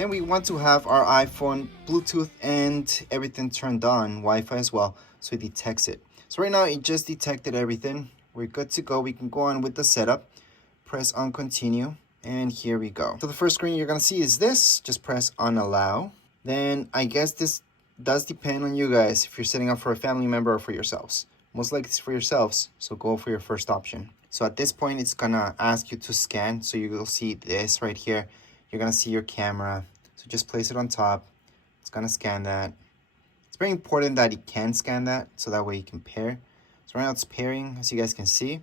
Then we want to have our iPhone Bluetooth and everything turned on, Wi-Fi as well, so it detects it. So right now it just detected everything. We're good to go. We can go on with the setup. Press on continue, and here we go. So the first screen you're gonna see is this. Just press on allow. Then I guess this does depend on you guys if you're setting up for a family member or for yourselves. Most likely it's for yourselves, so go for your first option. So at this point it's gonna ask you to scan, so you will see this right here. You're gonna see your camera, so just place it on top. It's gonna scan that. It's very important that it can scan that, so that way you can pair. So right now it's pairing, as you guys can see.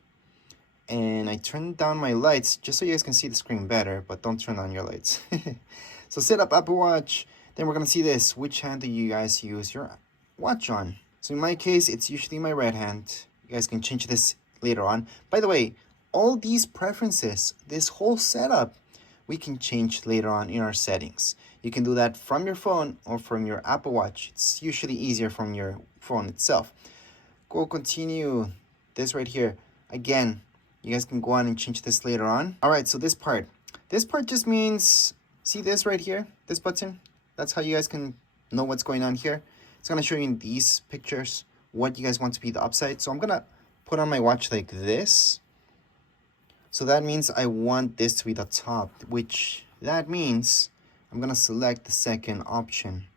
And I turned down my lights just so you guys can see the screen better, but don't turn on your lights. So set up Apple Watch. Then we're gonna see this. Which hand do you guys use your watch on? So in my case, it's usually my right hand. You guys can change this later on. By the way, all these preferences, this whole setup, we can change later on in our settings. You can do that from your phone or from your Apple Watch. It's usually easier from your phone itself. Go continue. This right here. Again, you guys can go on and change this later on. All right, so this part just means, see this right here, this button? That's how you guys can know what's going on here. It's gonna show you in these pictures what you guys want to be the upside. So I'm gonna put on my watch like this. So that means I want this to be the top, which that means I'm gonna select the second option.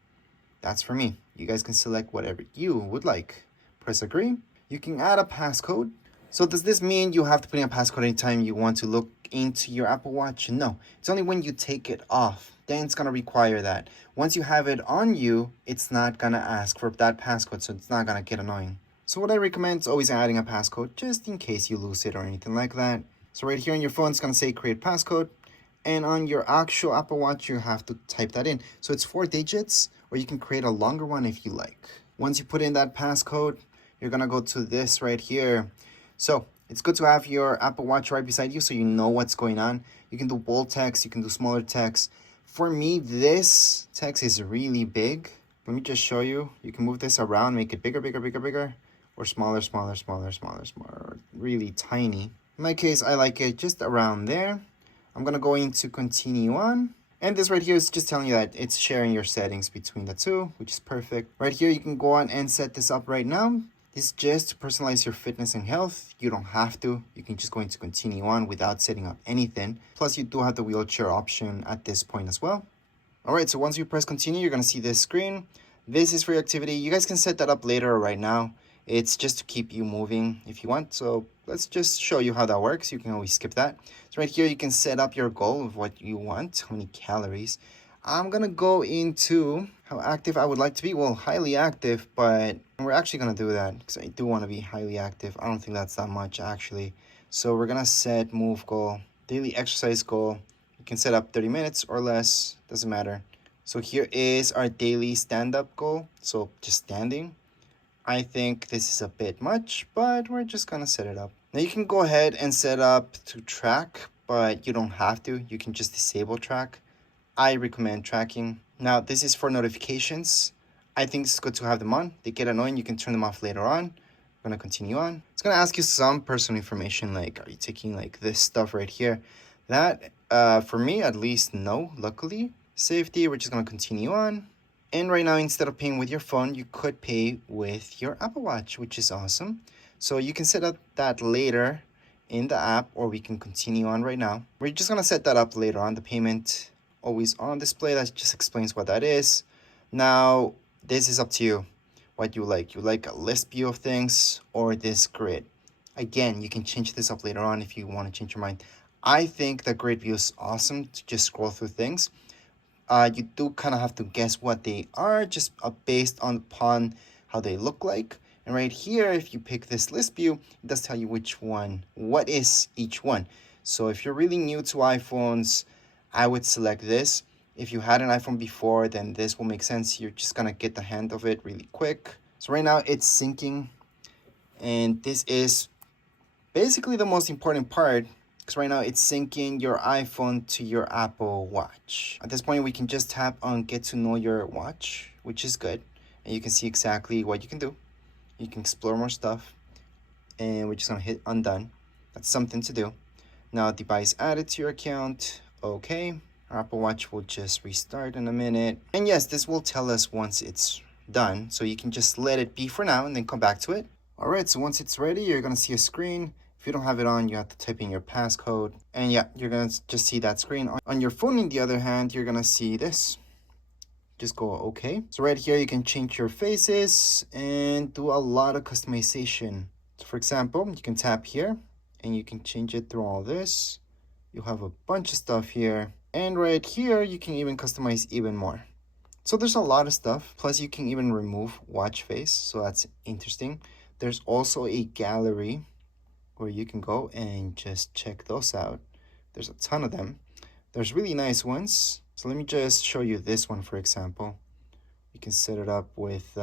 That's for me. You guys can select whatever you would like. Press agree. You can add a passcode. So does this mean you have to put in a passcode anytime you want to look into your Apple Watch? No, it's only when you take it off. Then it's gonna require that. Once you have it on you, it's not gonna ask for that passcode, so it's not gonna get annoying. So what I recommend is always adding a passcode just in case you lose it or anything like that. So right here on your phone, it's gonna say create passcode. And on your actual Apple Watch, you have to type that in. So it's 4 digits, or you can create a longer one if you like. Once you put in that passcode, you're gonna go to this right here. So it's good to have your Apple Watch right beside you so you know what's going on. You can do bold text, you can do smaller text. For me, this text is really big. Let me just show you. You can move this around, make it bigger, bigger, bigger, bigger, or smaller, smaller, smaller, smaller, smaller, really tiny. In my case, I like it just around there. I'm gonna go into continue on. And this right here is just telling you that it's sharing your settings between the two, which is perfect. Right here, you can go on and set this up right now. This is just to personalize your fitness and health. You don't have to. You can just go into continue on without setting up anything. Plus, you do have the wheelchair option at this point as well. All right, so once you press continue, you're gonna see this screen. This is for your activity. You guys can set that up later or right now. It's just to keep you moving if you want. So let's just show you how that works. You can always skip that. So right here, you can set up your goal of what you want, how many calories. I'm gonna go into how active I would like to be. Well, highly active, but we're actually gonna do that because I do want to be highly active. I don't think that's that much actually. So we're gonna set move goal, daily exercise goal. You can set up 30 minutes or less, doesn't matter. So here is our daily stand-up goal. So just standing. I think this is a bit much, but we're just gonna set it up. Now you can go ahead and set up to track, but you don't have to. You can just disable track. I recommend tracking. Now this is for notifications. I think it's good to have them on. They get annoying, you can turn them off later on. I'm gonna continue on. It's gonna ask you some personal information, like are you taking like this stuff right here? That, for me at least, no, luckily. Safety, we're just gonna continue on. And right now, instead of paying with your phone, you could pay with your Apple Watch, which is awesome. So you can set up that later in the app, or we can continue on right now. We're just gonna set that up later on, the payment always on display. That just explains what that is. Now, this is up to you, what you like. You like a list view of things or this grid. Again, you can change this up later on if you want to change your mind. I think the grid view is awesome to just scroll through things. You do kind of have to guess what they are just based upon how they look like. And right here, if you pick this list view, it does tell you which one, what is each one. So if you're really new to iPhones, I would select this. If you had an iPhone before, then this will make sense. You're just gonna get the hand of it really quick. So right now it's syncing, and this is basically the most important part, because right now it's syncing your iPhone to your Apple Watch. At this point, we can just tap on get to know your watch, which is good. And you can see exactly what you can do. You can explore more stuff, and we're just gonna hit undone. That's something to do. Now device added to your account, okay. Our Apple Watch will just restart in a minute. And yes, this will tell us once it's done. So you can just let it be for now and then come back to it. All right, so once it's ready, you're gonna see a screen. If you don't have it on, you have to type in your passcode. And yeah, you're gonna just see that screen. On your phone, on the other hand, you're gonna see this. Just go okay. So right here, you can change your faces and do a lot of customization. So for example, you can tap here and you can change it through all this. You'll have a bunch of stuff here. And right here, you can even customize even more. So there's a lot of stuff. Plus you can even remove watch face. So that's interesting. There's also a gallery where you can go and just check those out. There's a ton of them. There's really nice ones. So let me just show you this one, for example. You can set it up with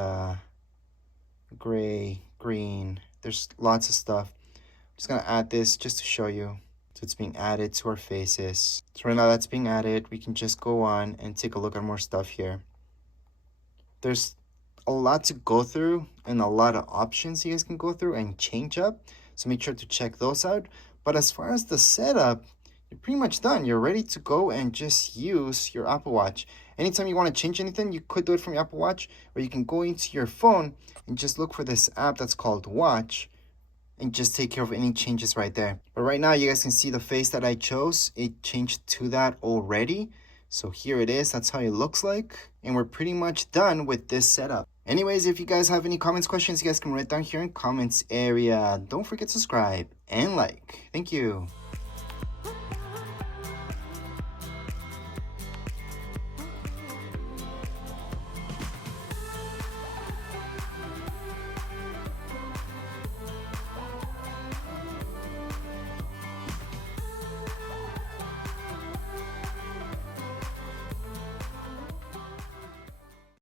gray, green. There's lots of stuff. I'm just gonna add this just to show you. So it's being added to our faces. So right now that's being added. We can just go on and take a look at more stuff here. There's a lot to go through and a lot of options you guys can go through and change up. So make sure to check those out. But as far as the setup, you're pretty much done. You're ready to go and just use your Apple Watch. Anytime you want to change anything, you could do it from your Apple Watch, or you can go into your phone and just look for this app that's called Watch and just take care of any changes right there. But right now, you guys can see the face that I chose. It changed to that already. So here it is. That's how it looks like. And we're pretty much done with this setup. Anyways, if you guys have any comments, questions, you guys can write down here in comments area. Don't forget to subscribe and like. Thank you.